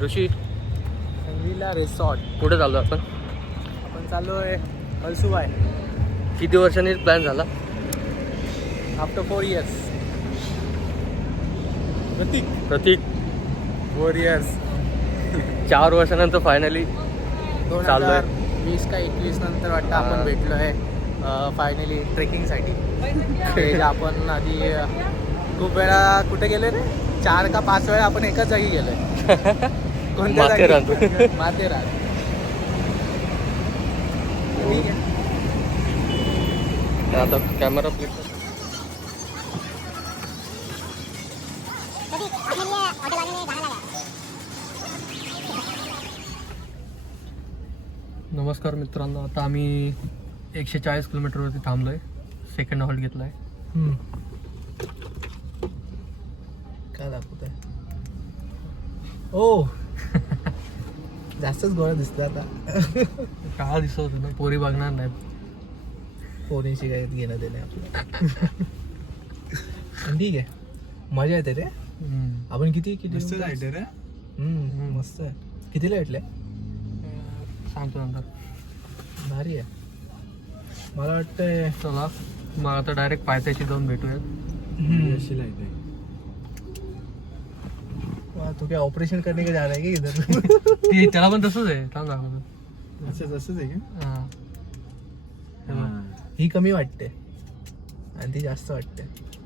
ऋषी संगीला resort. कुठे चाललो आपण? आपण चाललोय कळसुबाई. किती वर्षांनी प्लॅन झाला? After 4 years. प्रतीक 4 years. 4 वर्षानंतर फायनली 2020 का 21 नंतर वाटतं आपण भेटलो आहे फायनली ट्रेकिंगसाठी. ते आपण आधी खूप वेळा कुठे गेले रे? 4 का 5 वेळा आपण एकाच जागी गेलोय. कोणत्या माथेरान. जागी? माथेरान. ठीक आहे. आता कॅमेरा प्लेट नमस्कार मित्रांनो, आता आम्ही 140 किलोमीटरवरती थांबलोय. सेकंड हॉल्ट घेतलाय. काय दाखवत आहे? ओ जास्तच गोळा दिसतोय आता. काळा दिसत होतं ना, पोरी बघणार नाही. पोरींशी काय घेणं देणे आपलं. ठीक आहे, मजा येते रे. आपण किती मस्त जायचं रे. मस्त आहे. कितीला भेटले? सांगतो नंतर. भारी आहे. मला वाटतंय चला मग आता डायरेक्ट पायथ्याशी जाऊन भेटूयात. तू काय ऑपरेशन करणे का जा रहा है क्या इधर? ते त्याला पण तसंच आहे. थांब दाखवतो. असंच आहे का? हां. ही कमी वाटते आणि ती जास्त वाटते.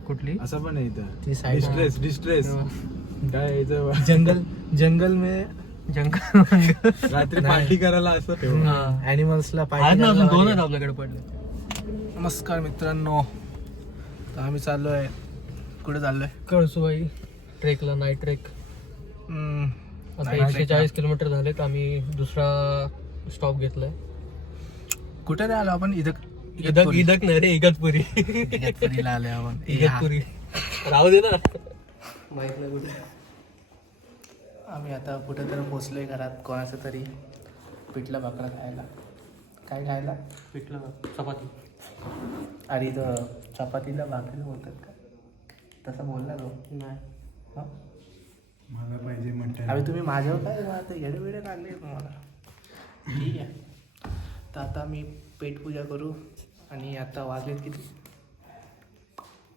कुठली? असं पण आहे इथं. ती साईड डिस्ट्रेस काय याचं जंगल में जंगल रात्री पार्टी करायला असं ठेव. ॲनिमल्सला आहेत ना, अजून 2 आहेत आपल्याकडे पडले. नमस्कार मित्रांनो, तर आम्ही चाललोय. कुठे चाललोय? कळसुबाई ट्रेकला, नाईट ट्रेक. आता 140 किलोमीटर झालेत. आम्ही दुसरा स्टॉप घेतलाय. कुठे रे आलो आपण? इदक नाही रे, इगतपुरी. इगतपुरीला आलोय आपण. इगतपुरी राहू दे ना, माहित नाही कुठे. आम्ही आता कुठेतरी पोचलोय घरात कोणाचं तरी. पिठलं भाकरं खायला. काय खायला? पिठलं चपाती. अरे तर चपातीला भाकरी बोलतात का? तसं बोलला तो. नाही. हां, मला पाहिजे म्हणतात. अरे तुम्ही माझ्यावर काय आता येडे वेडे काढले तुम्हाला. ठीक आहे, तर आता मी पेटपूजा करू. आणि आता वाजलेत किती?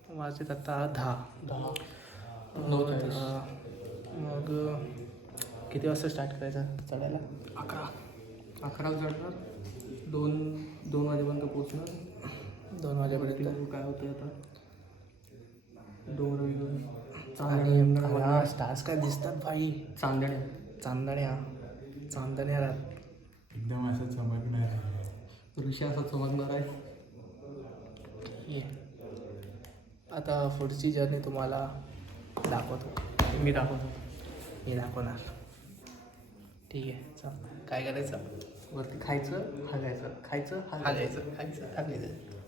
वाजलेत आता 10. 9:40. मग किती वाजता स्टार्ट करायचं चढायला? 11 चढणार. 2 वाजेपर्यंत पोचणार. 2 वाजेपर्यंत. काय होतं आता डोंगर स्टार्स काय दिसतात भाई. चांदण्या एकदम असं चमकणार. ऋषी असा चमकणार आहे. ये आता पुढची जर्नी तुम्हाला दाखवतो. मी दाखवतो. मी दाखवणार. ठीक आहे, चल. काय करायचं? वरती खायचं हागायचं, खायचं हागायचं.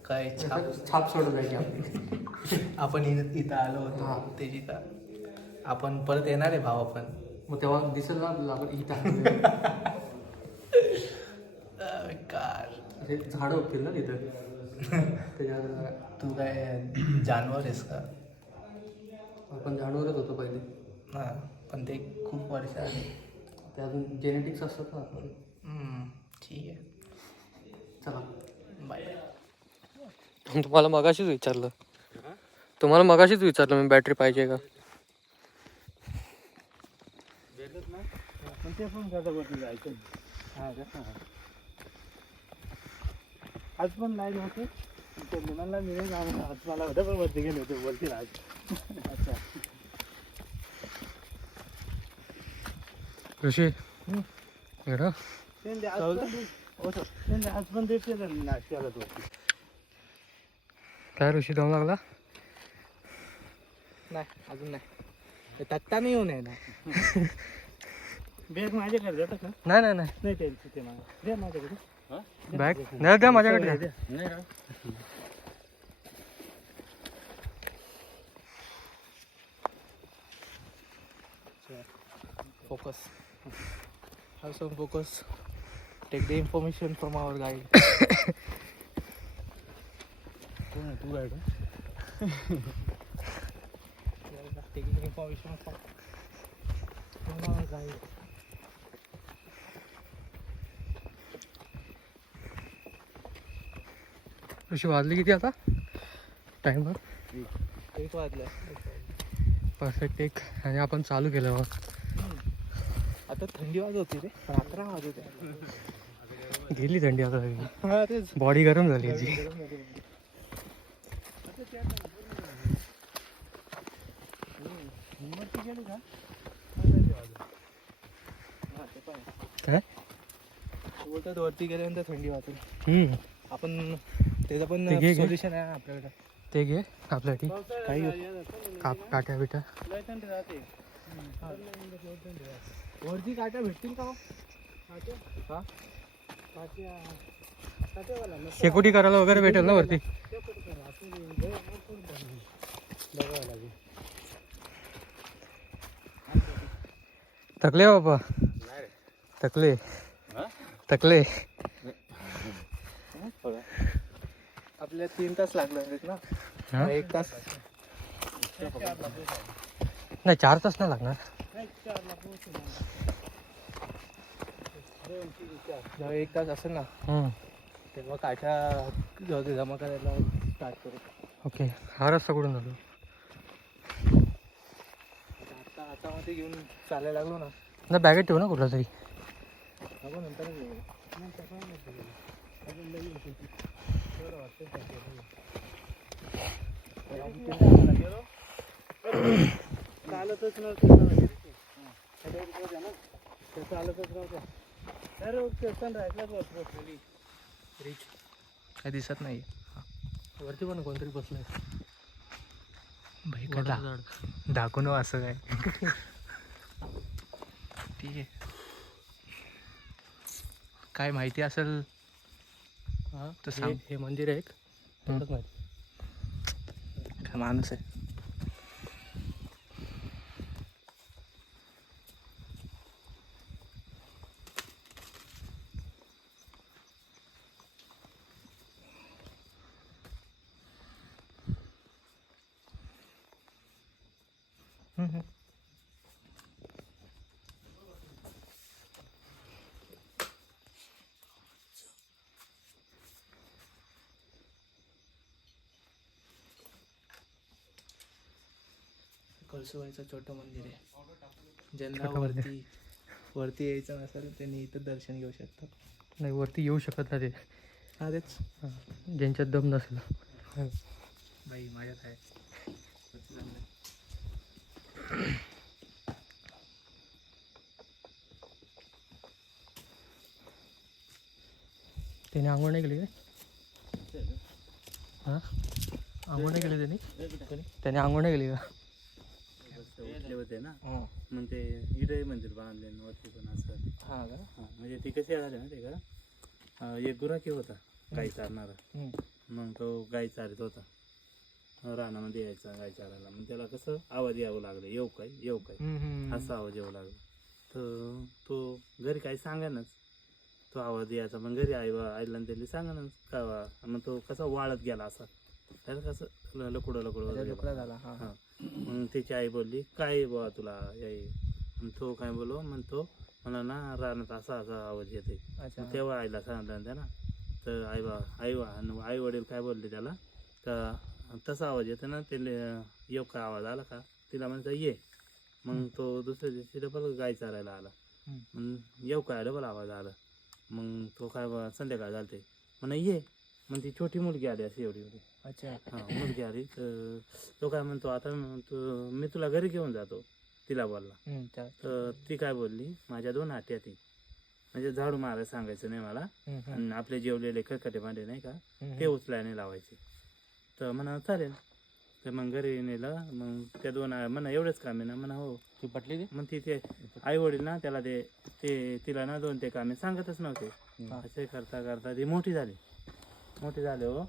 काय छाप सोडत जायची आपली. आपण इथं आलो होतो त्याची का आपण परत येणार आहे भाव. आपण मग तेव्हा दिसेल ना आपल्याला आपण इथं कार असे झाडं होतील ना तिथं. त्याच्यावर तू काय जानवर आहेस का? आपण झाडावरच होतो पहिले. हां, पण ते खूप वर्ष आले. ते अजून जेनेटिक्स असतात ना आपण. ठीक आहे, चला बाय. तुम्हाला मगाशीच विचारलं मी, बॅटरी पाहिजे का? आज पण लाईट होते. मला मिळेल आज मला होतं पण वरती गेले होते वरती आज. अच्छा ऋषी आज पण देते नाश्त्याला तो. काय ऋषी दम लागला? नाही, अजून नाही. तक्ता नाही येऊन आहे ना. बॅग माझ्याकडे जातं का? नाही नाही त्यांची ते द्या माझ्याकडे. बॅग नाही, द्या माझ्याकडे. नाही का? Focus. Have some focus. Take the information from our guide. तू guide. Taking information from our guide. अशी वाजली किती आता टाइमवर? 1 वाजलं. परफेक्ट 1. आणि आपण चालू केलं मग. आता थंडी वाजत होती रे, पण 11 वाजत आहे. गेली थंडी आता. हा तेच. बॉडी गरम झाली याची. काय बोलतात वरती गेल्यानंतर थंडी वाजते. आपण त्याचं पण ते घे, घे. सोल्युशन आहे आपल्याकडे. ते घे आपल्यासाठी काही काट्या बिट्या. वरती काट्या भेटतील का? हा शेकोटी करायला वगैरे भेटेल ना वरती? थकले बाबा, थकले थकले. आपल्या 3 तास लागले ना. हा? 1 तास नाही 4 तास नाही लागणार. जेव्हा 1 तास असेल ना तेव्हा काठ्या जमा करायला स्टार्ट करू. ओके. हा रस्ता कुठून झालो? आता हातामध्ये घेऊन चालायला लागलो ना. ना बॅगेत ठेवू ना कुठला तरी. आपण नंतर चालतच नव्हतं. चालतच नव्हतं. काय दिसत नाही. वरती पण कोणतरी बसलंय. भाई झाड. दाखवू असं काय. ठीक आहे. काय माहिती असेल हा तर सांग. हे मंदिर आहे एक. तेवढंच माहिती. काय माणूस आहे. कळसुबाईचं छोटं मंदिर आहे. ज्यांना छोटं मंदिर. वरती यायचं नसेल त्यांनी इथं दर्शन घेऊ शकतात. नाही वरती येऊ शकत नाही ते. हा तेच. ज्यांच्यात दम नसेल. बाई माझ्यात आहे. त्याने आंघोळ नाही केली काय? हां आंघोळ नाही केली त्याने आंघोळ नाही केली का? उठले होते ना. हा मग ते इडे मंदिर बांधले वरती पण असं. हा का. हा म्हणजे ते कसे झाले ना ते का एक गुराखी होता गाई चारणारा. मग तो गाई चारत होता. रानामध्ये यायचा गाई चारायला. मग त्याला कसं आवाज यावं लागलं, येऊ काय असा आवाज यावं लागला. तर तो घरी काही सांगानच. तो आवाज यायचा पण घरी आईला त्याला सांगानच का. मग तो कसा वाळत गेला असा. त्याला कसं लकुडं झाला. हा हा. मग त्याची आई बोलली काय बा तुला याई. तो काय बोललो म्हणतो मला ना रानात असा असा आवाज येते. अच्छा. तेव्हा आईला सांगितलं त्या ना. तर आई वडील काय बोलले त्याला का तसा आवाज येतो ना. त्याला येऊ का आवाज आला का तिला म्हणता ये. मग तो दुसऱ्या दिवशी डबल गाय चारायला आला. मग येऊ काय डबल आवाज आला. मग तो काय संध्याकाळ झालते म्हणा ये. मग ती छोटी मुलगी आली अशी एवढी. अच्छा. हा मुलगी आली. तर तो काय म्हणतो आता मी तुला घरी घेऊन जातो तिला बोलला. तर ती काय बोलली माझ्या 2 हाती आहे. म्हणजे झाडू मारायला सांगायचं नाही मला. आणि आपले जेवलेले खरकटे भांडे नाही का ते उचलायला लावायचे. तर म्हणा चालेल. तर मग घरी नेलं. मग त्या 2 म्हणा एवढंच कामे ना म्हणा हो. ती पटली मग तिथे आई वडील ना त्याला ते तिला ना 2 ते कामे सांगतच नव्हते. असे करता करता ती मोठी झाली हो.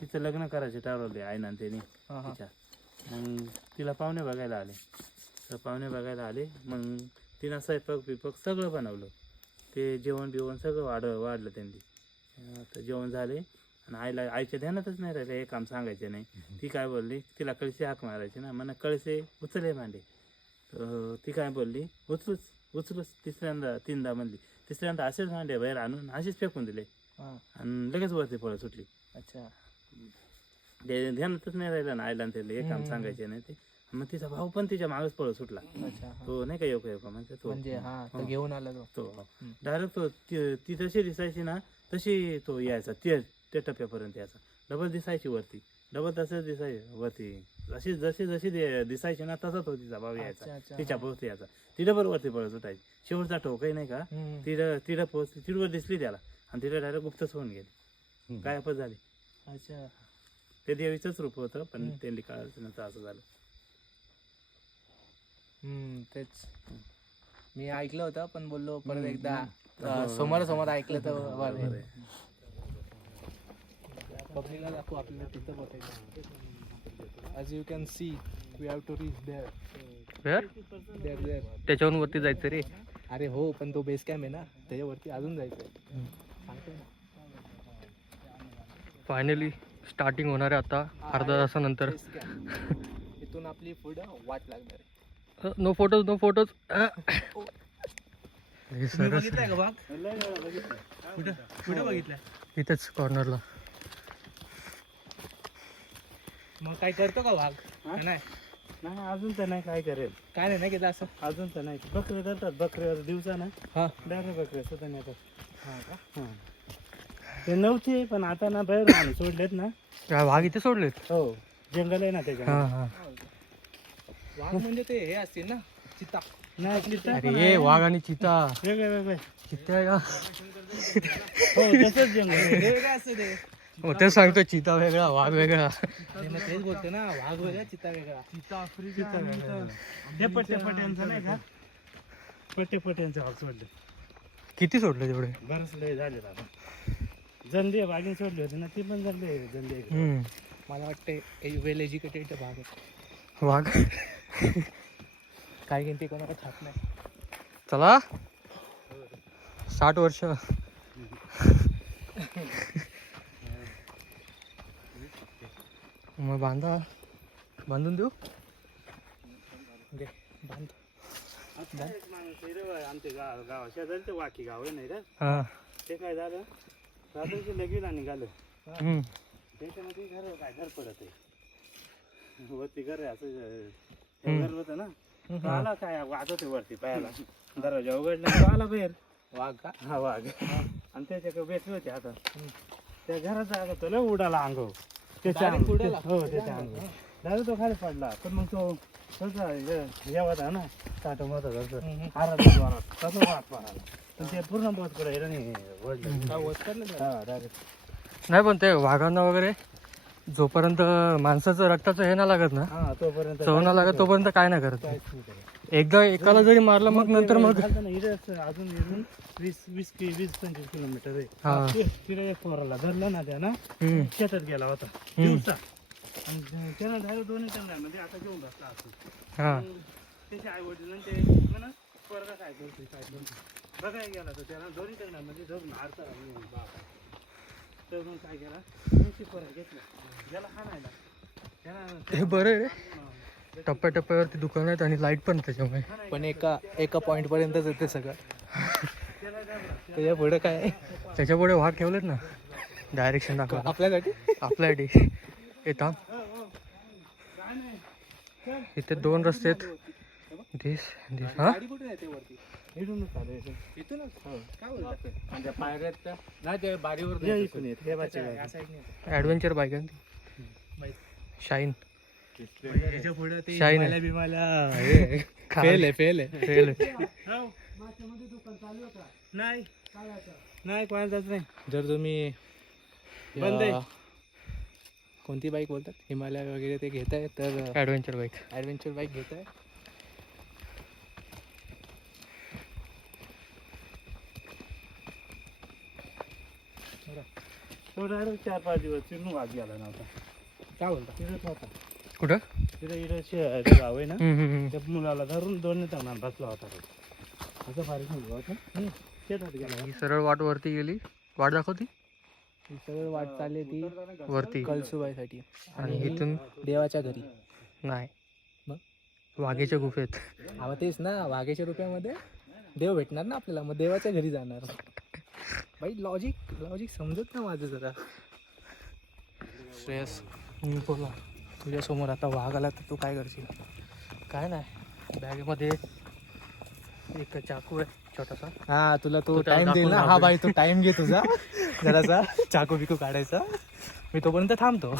तिचं लग्न करायचे ठरवले आई ना त्याने तिच्या. मग तिला पाहुणे बघायला आले. तर पाहुणे बघायला आले. मग तिनं स्वयंपाक सगळं बनवलं. ते जेवण बिवण सगळं वाढलं त्यांनी. तर जेवण झाले आणि आईच्या ध्यानातच नाही राहिलं. हे काम सांगायचे नाही. ती काय बोलली तिला कळसे हाक मारायचे ना. म्हणा कळसे उचले भांडे. तर ती काय बोलली उचलूच 3दा म्हणली. 3ऱ्यांदा असेच भांडे बाहेर आणून असेच फेकून दिले. आणि लगेच वरती पळत सुटली. अच्छा. ध्यानातच नाही राहिलं ना आईला आणि त्याला हे काम सांगायचे नाही ते. मग तिचा भाऊ पण तिच्या मागच पळत सुटला. अच्छा हा. तो नाही का योका म्हणजे तो म्हणजे हा तो घेऊन आला तो. डायरेक्ट तो ती जशी दिसायची ना तशी तो यायचा त्या टप्प्यापर्यंत यायचा. डबल दिसायची वरती, डबल तसंच दिसायची वरती. जशी जशी जशी दिसायची ना तसा तो तिचा भाऊ अच्छा, यायचा अच्छा. तिच्या पोहोचती यायचा. ती डबल वरती पळत सुटायची. शेवटचा टोकही नाही का तिला पोहोचली, तिडवर दिसली त्याला आणि तिला डायरेक्ट गुप्तच होऊन गेली, गायबच झाली. अच्छा. ते देवीचंच रूप होतं पण त्यांनी कळायचं नंतर असं झालं. तेच मी ऐकलं होतं पण बोललो परत एकदा समोरासमोर ऐकलं तर बरं आहे. पब्लिकला दाखवू आपल्याला तिथं बघायचं. As you can see we have to reach there. त्याच्यावरून वरती जायचं रे. अरे हो पण तो बेस कॅम्प आहे ना त्याच्यावरती अजून जायचं. फायनली स्टार्टिंग होणार आहे आता अर्धा तासानंतर. इथून आपली पुढं वाट लागणार आहे. No photos no photos. बघितलाय का बाग? कुठं बघितलाय? इथेच कॉर्नरला. मग काय करतो का वाघ? नाही नाही अजून तर नाही काय करेल, काय नाही केलं असं. अजून तर नाही. बकरे धरतात, बकरीवर दिवसा ना हा डायरेक्ट बकरे सुद्धा नेतात. हा का? हां ते नव्हते पण आता ना बाहेर आम्ही सोडलेत ना. काय वाघ इथे सोडलेत? हो जंगल आहे ना हा त्याच्या. हा. वाघ म्हणजे ते हे असतील ना चित्ता. नाही चित्ता अरे ये वाघ आणि चिता वेगळे वेगळे. चित्ता आहे का? हो तसंच जंगल आहे. वेगळं असतं ते. हो तेच सांगतो, चिता वेगळा वाघ वेगळा. अरे मग तेच बोलतो ना वाघ वेगळा चित्ता वेगळा. चित्ता हे पट्ट्यापट्ट्यांचं नाही का, पट्ट्यापट्ट्यांचं भाग सोडले. किती सोडले तेवढे? बरंच लय झाले आता. जंदे बागेन सोडले होते ना ते पण झाले जंदे. मला वाटतं वेल एज्युकेटेड भाग आहे. वाघ काय घेऊन ते कोणाला खात नाही. चला 60 वर्ष. मग बांधून देऊ. दे बांध. आमच्या गावा शेजारी ते वाकी गाव आहे नाही का, हा. ते काय झालं रात्रीची लगीला निघालो. त्याच्यामध्ये काय घर पडत आहे वरती, घर आहे असं घर होतं ना. तो आला काय वाजत वरती पायाला, दरवाजा उघडला तो आला बाहेर. वाघ का? हा वाघ. आणि त्याच्याकडे भेटली होती आता त्या घरात जागा तो लय उडाला अंगो त्याच्या Direct उडाला? हो त्याच्या अंगो दादा तो खाली पडला. पण मग तो तसा येवा ना ताटो मोठा हारात तसं वाट मारायला पण ते पूर्ण बहुत कडे हिराने वडलं. हा डायरेक्ट. नाही पण ते वाघांना वगैरे जोपर्यंत माणसाचं रक्ताचं हे नाही लागत ना, हा तोपर्यंत चव नाही लागत तोपर्यंत काय नाही करत. काहीच नाही करत. एकदा एकाला जरी मारलं मग नंतर मग अजून इथून 20-25 किलोमीटर हा. आहे. तिला एक पोराला धरलं ना त्यानं, शेतात गेला होता दिवसा आणि त्यानं डायरेक्ट दोन्ही टंगण्यामध्ये आता घेऊन बसला असं. हा. त्याचे आई वडील ते म्हणा पोरगा काय करतोय काय करतोय बघायला गेला तर त्याला दोन्ही टंगण्यामध्ये धरून हारता बाप. तर मग काय केला पोरं घेतलं त्याला हाणायला. त्याला हे बरं आहे रे, टप्प्याटप्प्यावरती दुकान आहेत आणि लाईट पण त्याच्यामुळे. पण एका पॉइंट पर्यंतच येते सगळं. त्याच्या पुढे काय आहे? त्याच्या पुढे वाघ ठेवलेत ना डायरेक्शन दाखवा आपल्यासाठी. आपल्यासाठी. हे थांब, इथे 2 रस्ते आहेत. दिस हा गाडी कुठे येते वरती? इथूनच चालू आहे. इथूनच काय बोलतात? म्हणजे पायऱ्यात का नाही ते बारीवर हे इथून येत हे बाचे या साईडने ॲडव्हेंचर बाईक आहे माहित. शाईन. याच्या पुढे ते शाईन आहे. बिमाला फेल आहे फेल आहे. फेल. नाही नाही कोणाचाच नाही. जर तुम्ही बंद आहे. कोणती बाईक बोलतात हिमालय वगैरे ते घेताय तर ॲडव्हेंचर बाईक. ॲडव्हेंचर बाईक घेताय तो डायरेक्ट 4-5 दिवस तिथून वाघ गेला नव्हता. काय बोलता? तिथंच होता. कुठं? तिथं इथं गाव आहे ना, त्या मुलाला धरून दोन्ही टंगणात बसला होता तो. असं फारच मुलगा होता. शेतात गेला. ही सरळ वाट वरती गेली. वाट दाखवती ही सगळं वाट चालली ती वरती कळसुबाईसाठी आणि इथून देवाच्या घरी. नाही, मग वाघेच्या गुफेत. हा तेच ना, वाघेच्या रुपयामध्ये देव भेटणार ना आपल्याला, मग देवाच्या घरी जाणार. बाई लॉजिक समजत ना माझं जरा. श्रेयस, बोला. तुझ्यासमोर आता वाघ आला तर तू काय करशील? काय नाही, बॅगेमध्ये एक चाकू आहे छोटासा. हा तुला तो तो त्याला टाइम देईल ना. दाखवून हा राहतोय. बाई तू टाइम घे तुझा जरासा चाकू बिकू काढायचा. मी तोपर्यंत थांबतो.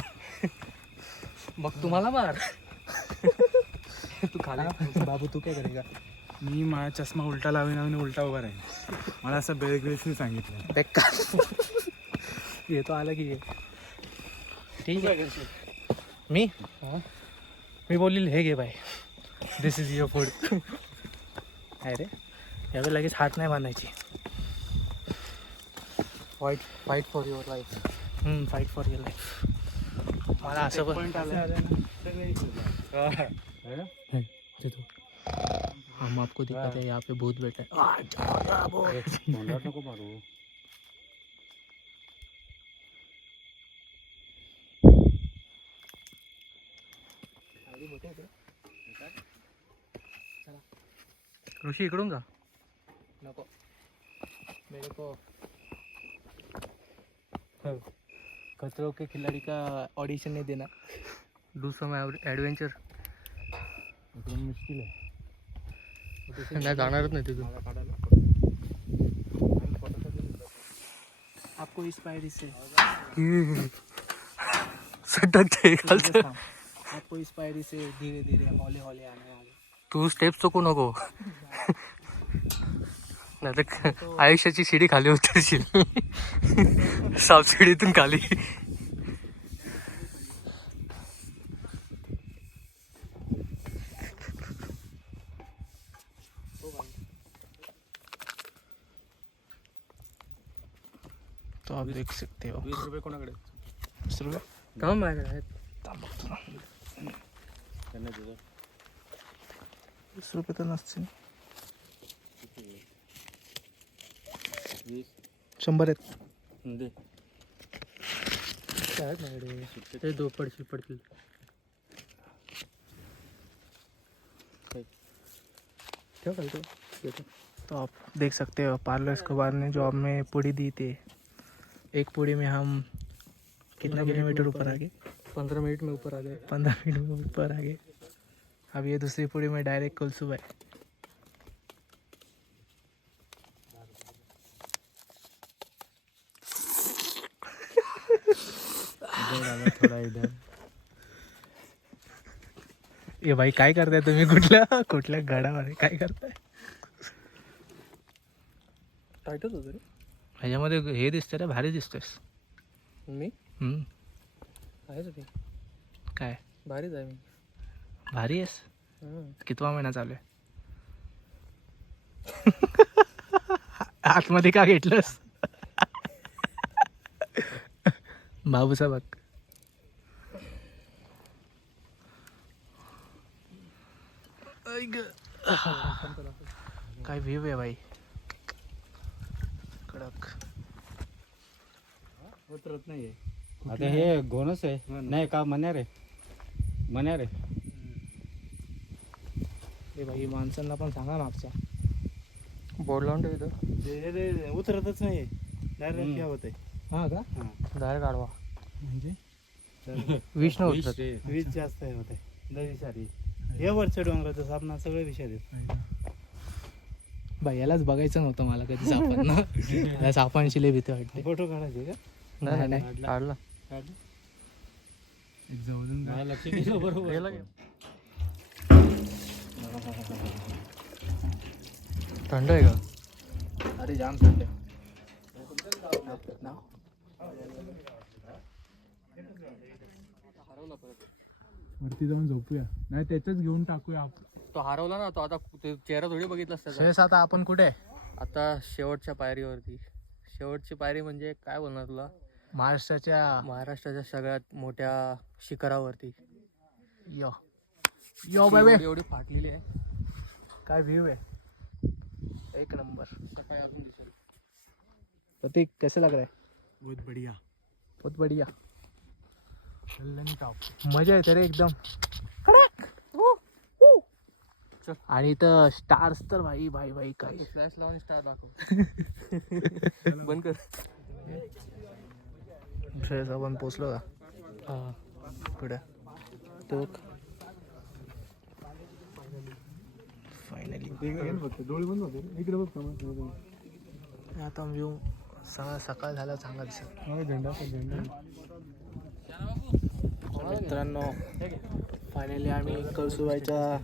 मग तुम्हाला मार. तू खाली. हा, बाबू तू काय करेगा? मी माझा चष्मा उलटा लावीन आणि उलटा उभा राहीन. मला असं बेळग्रेसनी सांगितलं. बेकार. येतो आला की ये. ठीक आहे. मी मी बोलील हे घे bye, this is your food. अरे यावेळी लगेच हात नाही बांधायची. Fight for your life. Fight for your life. मला असं पण हम आपको दिखाते हैं यहाँ पे भूत बैठा है. नको मारू. ऋषी इकडून जा. नको, मेरे को खतरों के खिलाड़ी का ऑडिशन नहीं देना. Do some adventure. इकडून मुश्किल आहे. नाही जाणारच नाही तिथून. आपको इस पायरी से सटकते आपको इस पायरी से धीरे धीरे हौले हौले आने वाले. तू स्टेप चुकू नको. नाही तर आयुष्याची शिडी खाली उतरशील. साप शिडीतून खाली. तो आप देख सकते हो. 20 रुपये कोणाकडे? 20 रुपये का माझ्याकडे आहेत? त्यांना दिलं. 20 रुपये तर नसतील. 100 आहेत. दे. काय आहेत माझ्याकडे? ते दो पडतील. ठेव खाली ठेव. येतो. तो आप देख सकते हो पार्लर स्कोबार ने जो हमें पूड़ी दी थी. एक पूड़ी में हम कितना किलोमीटर ऊपर आ गए? 15 मिनट में ऊपर आ गए. 15 मिनट में ऊपर आ गए. अब ये दूसरी पूड़ी में डायरेक्ट कुलसुबा है. थोडा इधर. ये भाई काय करताय तुम्ही? कुठल्या गडावर काय करताय? टाईटच होतं रे. ह्याच्यामध्ये हे दिसतंय रे, भारी दिसतोयस. मी आहेच ते. काय भारीच आहे मी. भारी आहेस. कितवा महिना चालू आहे? आतमध्ये का घेतलंस? बाबूचा बघ. काय व्ह्यू आहे भाई, कडक. उतरत नाहीये. आता हे घोणच आहे. नाही का मन्या रे. हे भाई माणसांना पण सांगा मागच्या. बोर्ड लावून ठेव इथं. ते उतरतच नाहीये. डायरेक्ट काय होतंय? हा का? डायरेक्ट आडवा. म्हणजे विष न उतरत. वीज जास्त आहे होते. लई सारी हे वरच्या डोंगराचं सापना सगळे विषय आहेत. भाई यालाच बघायचं नव्हतं मला कधी सापांना. मला सापांशी लई भीती वाटते. फोटो काढायचे का? नाही काढला. एक जवळून लक्ष दिलं बरोबर. गेला की. थंड आहे का? अरे जाम थंड आहे. वरती जाऊन झोपूया. नाही त्याच्याच घेऊन टाकूया आपण. तो हरवला ना. तो आता चेहरा थोडी बघितलास त्याचा. शेष आता आपण कुठे आहे? आता शेवटच्या पायरीवरती. शेवटची पायरी म्हणजे काय बोलणार तुला? महाराष्ट्राच्या सगळ्यात मोठ्या शिखरावरती. यो एवढी फाटलेली आहे. काय व्ह्यू आहे, एक नंबर. सकाळी अजून दिसेल. प्रतीक कैसे लग रहा है? बहुत बढ़िया. बहुत बढ़िया. कल्याण टॉप. मजा येते रे एकदम. आणि इथं स्टार्स तर भाई भाई भाई काय. फ्लॅश लावून स्टार दाखव. बंद कर. आपण पोचलो का? हा पुढं तो फायनली फक्त डोळे बंद होते इकडे बघ का आता व्ह्यू सकाळ झाला चांगला दिसत. झेंडा मित्रांनो फायनली आम्ही कळसुबाईच्या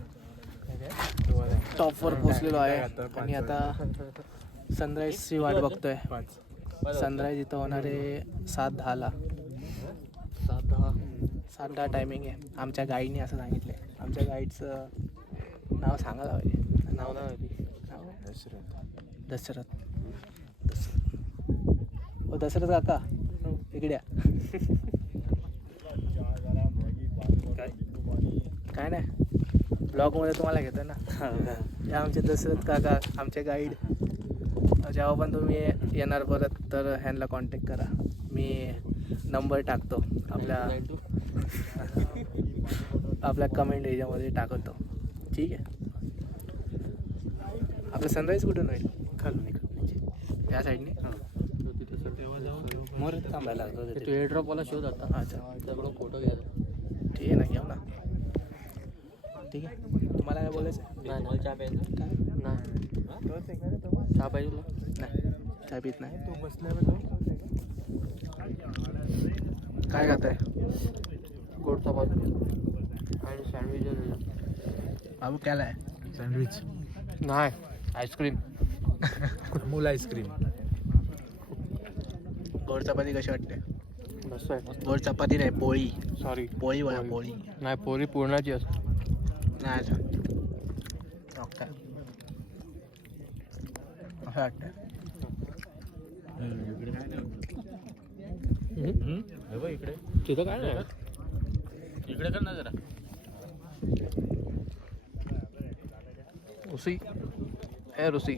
टॉपवर पोचलेलो आहे आणि आता सनराईजची वाट बघतोय. सनराईज इथं होणारे 7:10ला 7:10 टायमिंग आहे. आमच्या गाईडने असं सांगितलं आहे. आमच्या गाईडचं नाव सांगायला पाहिजे. नाव दशरथ. ओ दशरथ काका इकडे या. काय नाही ब्लॉगमध्ये तुम्हाला घेतो ना. हे आमचे दशरथ काका आमचे गाईड. जेव्हा पण तुम्ही येणार परत तर ह्यांना कॉन्टॅक्ट करा. मी नंबर टाकतो आपल्या कमेंट एरियामध्ये टाकतो. ठीक आहे. आपलं सनराईज कुठून होईल? खालून या साईडने मोर थांबायला लागतो. तू एअरड्रॉपवाला शोध आता. अच्छा त्याकडून फोटो घ्यायचा. ठीक आहे ना घेऊ ना. ठीक आहे. तुम्हाला काय बोलायचं आहे? नाही चहा प्यायचा काय नाही. चहा पाहिजे तुला? नाही चहा पित नाही. तू बसल्या काय खाताय? गोड चपाती आणि सँडविच. बाबू काय आहे? सँडविच नाही आईस्क्रीम. अमूल आईस्क्रीम. गोड चपाती कशी वाटते? मस्त आहे. गोड चपाती नाही पोळी. सॉरी पोळी बघा पोळी. नाही पोळी पूर्णाची असते. नाही अच्छा ओके असं वाटतं. इकडे तिथं काय नाही. इकडे कर ना जरा. रुसी ए रुसी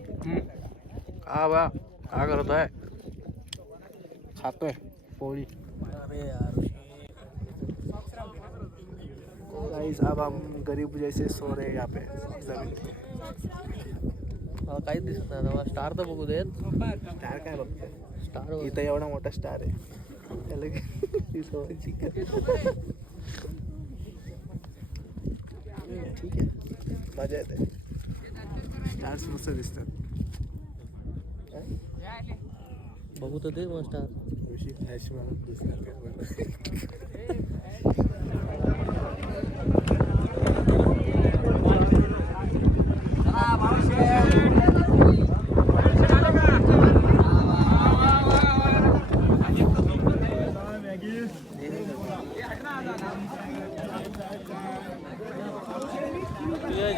हा बा काय करतोय? खातोय पोळी. अरे यार गाइस अब हम गरीब जैसे सो रहे यहाँ पे जमीन. काहीच दिसत नाही. मला स्टार तर बघू देत. स्टार काय बघतोय? स्टार इथं एवढा मोठा स्टार आहे त्याला ती सवयची का? ठीक आहे मजा येते. स्टार्स मस्त दिसतात. बघू तर दे मग स्टार. फ्लॅश मारून दिसतात काय?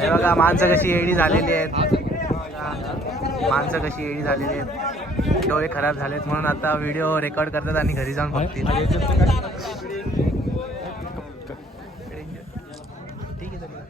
हे बघा माणसं कशी येडी झालेली आहेत. डोळे खराब झालेत म्हणून आता व्हिडिओ रेकॉर्ड करतात आणि घरी जाऊन बघतील. ठीक आहे.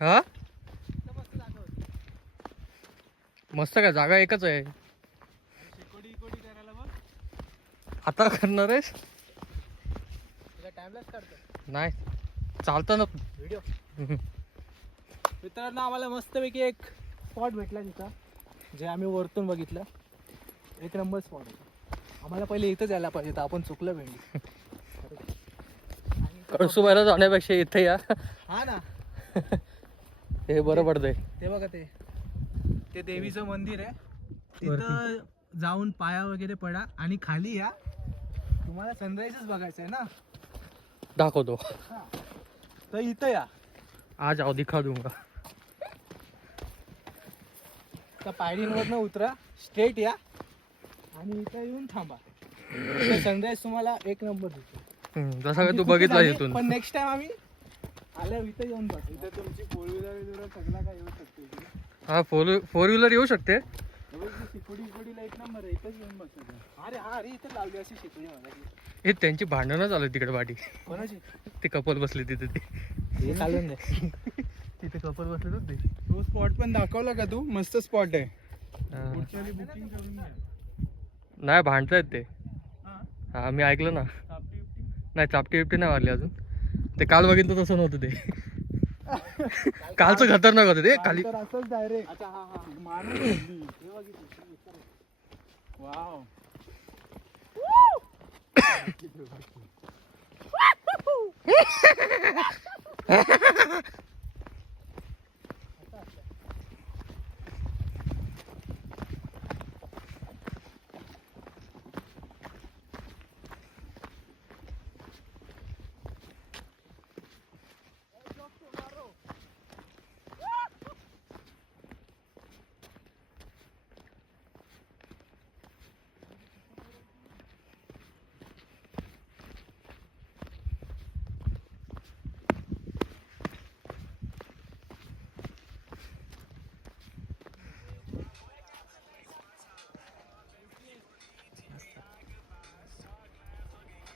हा मस्त काय जागा एकच आहे. आता करणार आहेस? नाही चालतं ना व्हिडिओ. मित्रांनो आम्हाला मस्तपैकी एक स्पॉट भेटला तिथं जे आम्ही वरतून बघितलं. एक नंबर स्पॉट होता. आम्हाला पहिले इथंच यायला पाहिजे तर आपण चुकलं भेंडी. कळसुबाईला जाण्यापेक्षा इथे या. हा ना हे बरं पडतंय. ते बघा ते देवीचं मंदिर आहे. तिथं जाऊन पाया वगैरे पडा आणि खाली या. तुम्हाला सनराईजच बघायचं आहे ना. दाखवतो. तर इथं या. आज आओ दिखा दूंगा. त्या पायरींवरनं उतरा, स्ट्रेट या आणि इथं येऊन थांबा. सनराईज तुम्हाला एक नंबर दिसतो. जसं काय तू बघितला इथून. पण नेक्स्ट टाइम आम्ही आल्या इथं येऊन बघू. इथं तुमची 4 व्हीलर सगळं काय येऊ शकतो इकडे. हा फोर व्हीलर येऊ शकते. शिकोडीला एक नंबर आहे, इथंच येऊन बसायचं. अरे इथं लावली अशी शिकोडी मला. हे त्यांची भांडणं चालू आहेत तिकडे पाठी. कोणाची? ते कपल बसले तिथे. हे चालून दे. तिथे कपल बसले होते. तो स्पॉट पण दाखवला का तू? मस्त स्पॉट आहे. हा. पुढच्या वेळी बुकिंग करून घ्या. नाही भांडतायत ते. हा? हा मी ऐकलं ना. चापटी बिपटी? नाही चापटी बिपटी नाही मारली अजून. ते काल बघितलं तसं नव्हतं ते. कालचं खतरनाक होतं ते खाली. तर असंच डायरेक्ट. अच्छा हा हा मारून घेतली. हे बघितलं. वाव.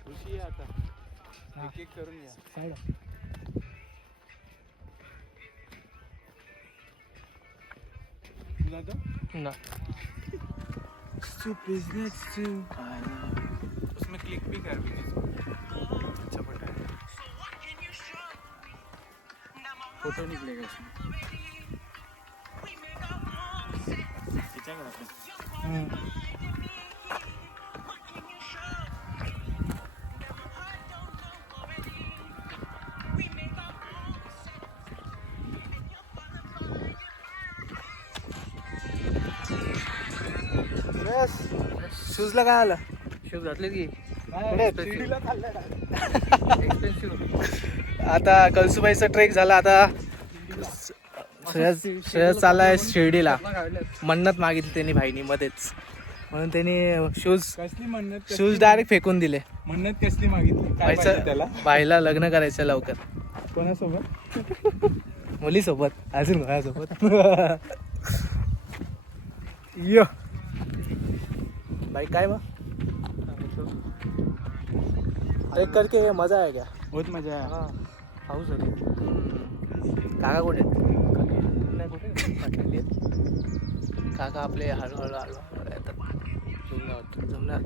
खुशी आहे आता. एक एक करून घ्या. तुला तो? ना. उसमें क्लिक भी कर अच्छा बटन है. फोटो निकलेगा इसमें. शूजला काय आलं? शूज घातले की. आता कळसुबाईचा ट्रेक झाला. आता श्रेयस चाललाय शिर्डीला. मन्नत मागितली त्यांनी भाईनी मध्येच, म्हणून त्यांनी कसली मन्नत? शूज डायरेक्ट फेकून दिले. मन्नत कसली मागितली? काय पाहिजे त्याला? बाईला लग्न करायचं लवकर. कोणासोबत? मुलीसोबत, अजून कोणासोबत. यो भाई काय मग ट्रेक करके मजा आहे क्या? बहुत मजा आहे. हा पाऊस आहे. काका कुठे आहेत? नाही कुठे पाठवली आहेत. काका आपले हळूहळू हळूहळू येतात. जुन्नर. जमणार.